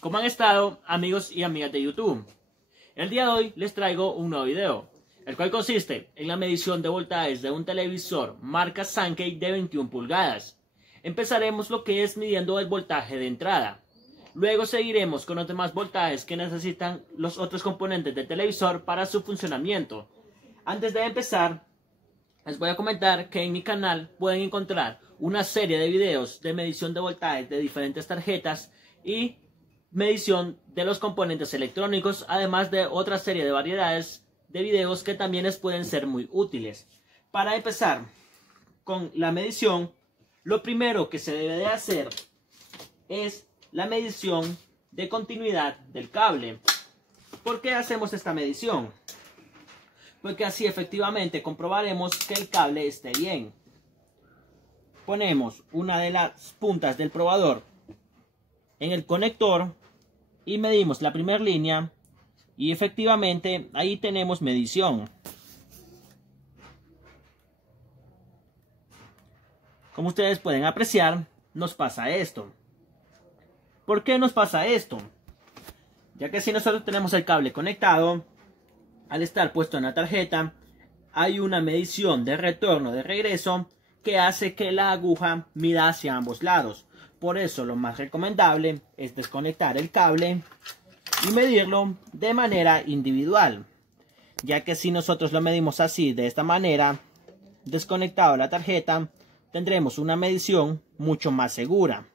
¿Cómo han estado, amigos y amigas de YouTube? El día de hoy les traigo un nuevo video, el cual consiste en la medición de voltajes de un televisor marca Sankey de 21 pulgadas. Empezaremos lo que es midiendo el voltaje de entrada. Luego seguiremos con los demás voltajes que necesitan los otros componentes del televisor para su funcionamiento. Antes de empezar, les voy a comentar que en mi canal pueden encontrar una serie de videos de medición de voltajes de diferentes tarjetas y medición de los componentes electrónicos, además de otra serie de variedades de videos que también les pueden ser muy útiles. Para empezar con la medición, lo primero que se debe de hacer es la medición de continuidad del cable. ¿Por qué hacemos esta medición? Porque así efectivamente comprobaremos que el cable esté bien. Ponemos una de las puntas del probador en el conector y medimos la primera línea y efectivamente ahí tenemos medición. Como ustedes pueden apreciar, nos pasa esto. ¿Por qué nos pasa esto? Ya que si nosotros tenemos el cable conectado, al estar puesto en la tarjeta, hay una medición de retorno de regreso que hace que la aguja mida hacia ambos lados. Por eso lo más recomendable es desconectar el cable y medirlo de manera individual. Ya que si nosotros lo medimos así, de esta manera, desconectado la tarjeta, tendremos una medición mucho más segura.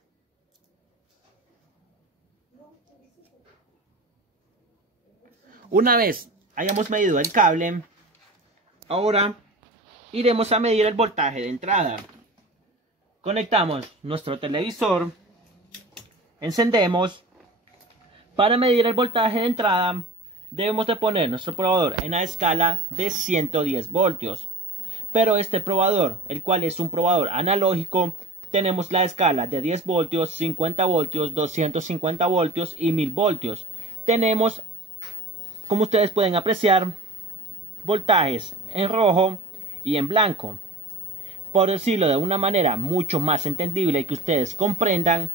Una vez hayamos medido el cable, ahora iremos a medir el voltaje de entrada. Conectamos nuestro televisor, encendemos. Para medir el voltaje de entrada debemos de poner nuestro probador en la escala de 110 voltios. Pero este probador, el cual es un probador analógico, tenemos la escala de 10 voltios, 50 voltios, 250 voltios y 1000 voltios. Tenemos, como ustedes pueden apreciar, voltajes en rojo y en blanco. Por decirlo de una manera mucho más entendible y que ustedes comprendan,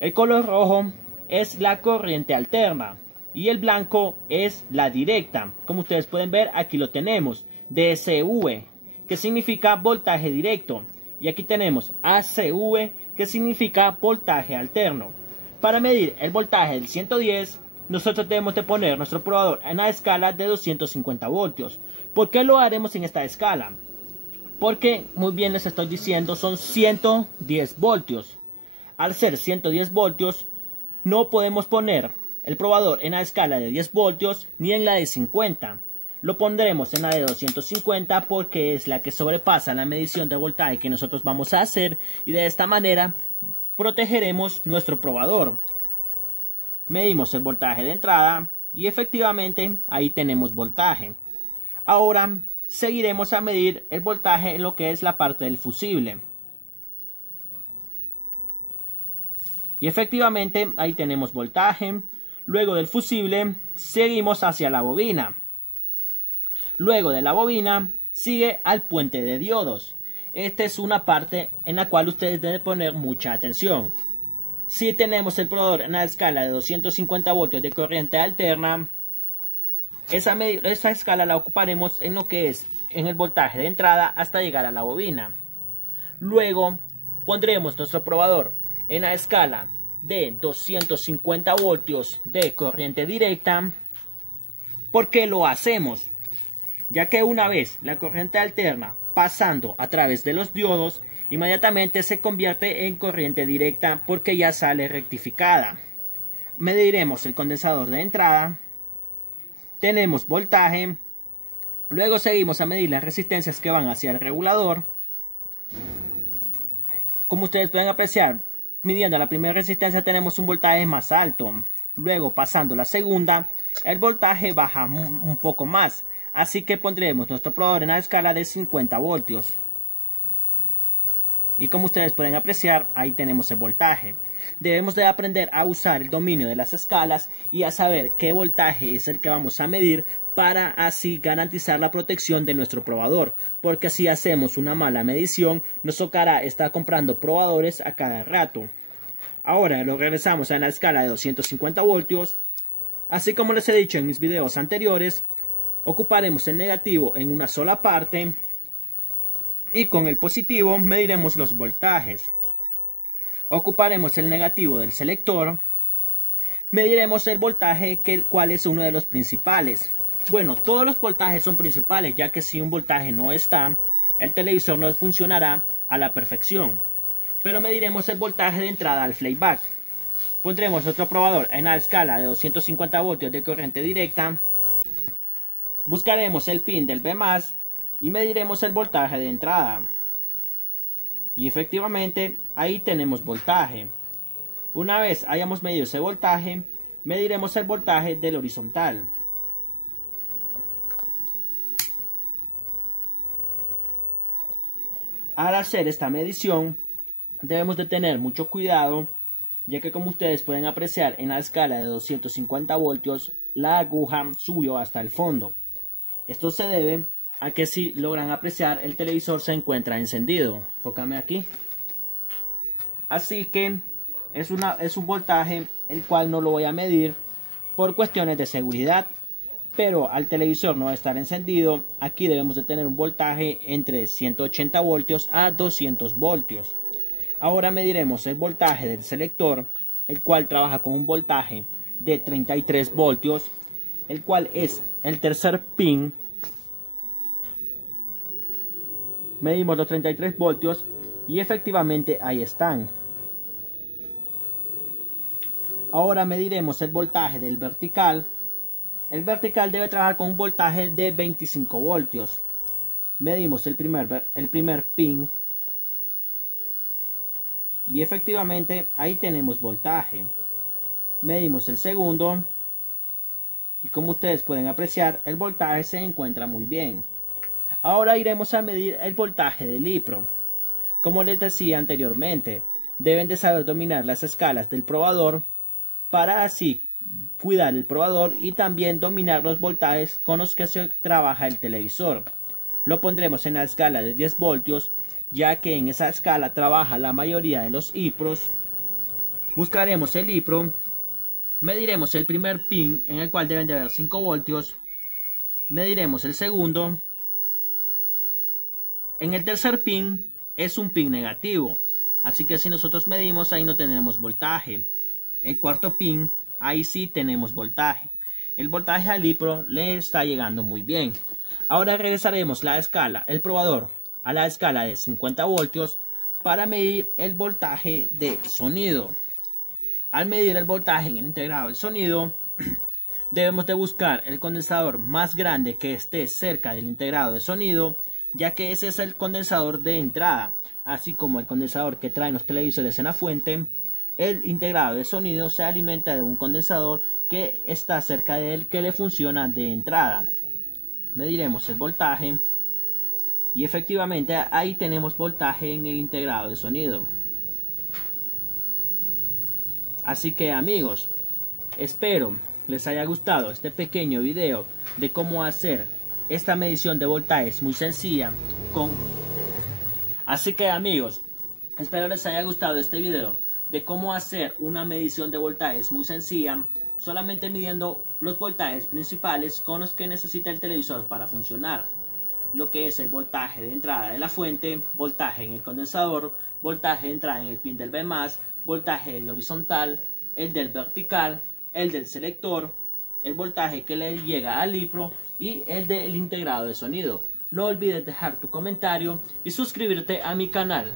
el color rojo es la corriente alterna y el blanco es la directa. Como ustedes pueden ver, aquí lo tenemos, DSV, que significa voltaje directo, y aquí tenemos ACV, que significa voltaje alterno. Para medir el voltaje del 110, nosotros debemos de poner nuestro probador en la escala de 250 voltios. ¿Por qué lo haremos en esta escala? Porque, muy bien les estoy diciendo, son 110 voltios. Al ser 110 voltios, no podemos poner el probador en la escala de 10 voltios ni en la de 50. Lo pondremos en la de 250 porque es la que sobrepasa la medición de voltaje que nosotros vamos a hacer, y de esta manera protegeremos nuestro probador. Medimos el voltaje de entrada y efectivamente ahí tenemos voltaje. Ahora seguiremos a medir el voltaje en lo que es la parte del fusible. Y efectivamente ahí tenemos voltaje. Luego del fusible seguimos hacia la bobina. Luego de la bobina sigue al puente de diodos. Esta es una parte en la cual ustedes deben poner mucha atención. Si tenemos el probador en la escala de 250 voltios de corriente alterna, esa escala la ocuparemos en lo que es en el voltaje de entrada hasta llegar a la bobina. Luego pondremos nuestro probador en la escala de 250 voltios de corriente directa. ¿Por qué lo hacemos? Ya que una vez la corriente alterna pasando a través de los diodos, inmediatamente se convierte en corriente directa porque ya sale rectificada. Mediremos el condensador de entrada. Tenemos voltaje. Luego seguimos a medir las resistencias que van hacia el regulador. Como ustedes pueden apreciar, midiendo la primera resistencia tenemos un voltaje más alto. Luego, pasando la segunda, el voltaje baja un poco más. Así que pondremos nuestro probador en la escala de 50 voltios. Y como ustedes pueden apreciar, ahí tenemos el voltaje. Debemos de aprender a usar el dominio de las escalas y a saber qué voltaje es el que vamos a medir para así garantizar la protección de nuestro probador, porque si hacemos una mala medición nos tocará estar comprando probadores a cada rato. Ahora lo regresamos a la escala de 250 voltios. Así como les he dicho en mis videos anteriores, ocuparemos el negativo en una sola parte y con el positivo mediremos los voltajes. Ocuparemos el negativo del selector, mediremos el voltaje, cuál es uno de los principales. Bueno, todos los voltajes son principales, ya que si un voltaje no está, el televisor no funcionará a la perfección. Pero mediremos el voltaje de entrada al playback. Pondremos otro probador en la escala de 250 voltios de corriente directa. Buscaremos el pin del B+, y mediremos el voltaje de entrada. Y efectivamente, ahí tenemos voltaje. Una vez hayamos medido ese voltaje, mediremos el voltaje del horizontal. Al hacer esta medición, debemos de tener mucho cuidado, ya que como ustedes pueden apreciar en la escala de 250 voltios, la aguja subió hasta el fondo. Esto se debe a que, si logran apreciar, el televisor se encuentra encendido. Enfócame aquí. Así que es un voltaje el cual no lo voy a medir por cuestiones de seguridad. Pero al televisor no estar encendido, aquí debemos de tener un voltaje entre 180 voltios a 200 voltios. Ahora mediremos el voltaje del selector, el cual trabaja con un voltaje de 33 voltios, el cual es el tercer pin. Medimos los 33 voltios y efectivamente ahí están. Ahora mediremos el voltaje del vertical. El vertical debe trabajar con un voltaje de 25 voltios. Medimos el primer pin. Y efectivamente ahí tenemos voltaje. Medimos el segundo. Y como ustedes pueden apreciar, el voltaje se encuentra muy bien. Ahora iremos a medir el voltaje del LiPro. Como les decía anteriormente, deben de saber dominar las escalas del probador para así cuidar el probador y también dominar los voltajes con los que se trabaja el televisor. Lo pondremos en la escala de 10 voltios, ya que en esa escala trabaja la mayoría de los IPROs. Buscaremos el IPRO, mediremos el primer pin, en el cual deben de haber 5 voltios, mediremos el segundo. En el tercer pin es un pin negativo, así que si nosotros medimos, ahí no tendremos voltaje. El cuarto pin, ahí sí tenemos voltaje. El voltaje al LiPro le está llegando muy bien. Ahora regresaremos el probador a la escala de 50 voltios para medir el voltaje de sonido. Al medir el voltaje en el integrado del sonido, debemos de buscar el condensador más grande que esté cerca del integrado de sonido, ya que ese es el condensador de entrada, así como el condensador que traen los televisores en la fuente. El integrado de sonido se alimenta de un condensador que está cerca de él, que le funciona de entrada. Mediremos el voltaje y efectivamente ahí tenemos voltaje en el integrado de sonido. Así que amigos, espero les haya gustado este pequeño video de cómo hacer esta medición de voltajes muy sencilla. Así que amigos, espero les haya gustado este video de cómo hacer una medición de voltajes muy sencilla, solamente midiendo los voltajes principales con los que necesita el televisor para funcionar. Lo que es el voltaje de entrada de la fuente, voltaje en el condensador, voltaje de entrada en el pin del B+, voltaje del horizontal, el del vertical, el del selector, el voltaje que le llega al LiPro y el del integrado de sonido. No olvides dejar tu comentario y suscribirte a mi canal.